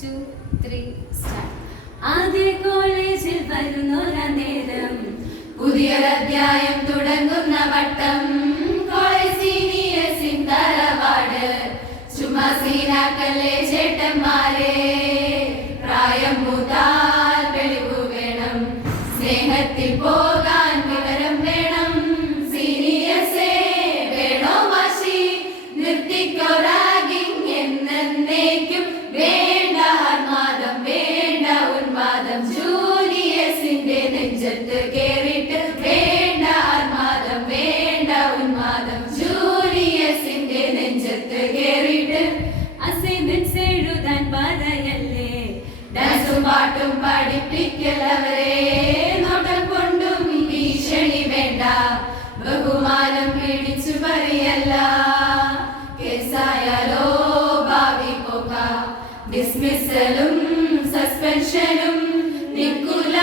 2, 3 start. ആദ്യ കോളേജിൽ വരുന്നൊര നേരം, പുതിയൊരധ്യായം തുടങ്ങുന്ന വട്ടം. കോളേജ് സീനിയേഴ്സിൻ തറവാട്, ചുമ്മാ സീനാക്കല്ലേ ചേട്ടന്മാരെ. പ്രായം മൂത്താൽ വെളിവ് വേണം, സ്നേഹത്തിൽ പോകാൻ വിവരം വേണം. സീനിയേഴ്സേ വേണോ വാശി, നിർത്തിക്കോ റാഗിങ് എന്നേക്കും. വേണ്ട ആർമാദം, വേണ്ട ഉന്മാദം, ജൂനിയേഴ്സിന്റെ നെഞ്ചത്ത് കേറിട്ട്. വേണ്ട ആർമാദം, വേണ്ട ഉന്മാദം, ജൂനിയേഴ്സിന്റെ നെഞ്ചത്ത് കേറിട്ട്. അസൈൻമെന്റ്സ് എഴുതാൻ പറയല്ലേ, ഡാൻസും പാട്ടും പഠിപ്പിക്കലവരെ. നോട്ടം കൊണ്ടും ഭീഷണി വേണ്ട, ബഹുമാനം പിടിച്ചു പറയല്ല. കേസായാലോ ഭാവി പോകാം, ഡിസ്മിസലും സസ്പെൻഷനും നിൽക്കൂല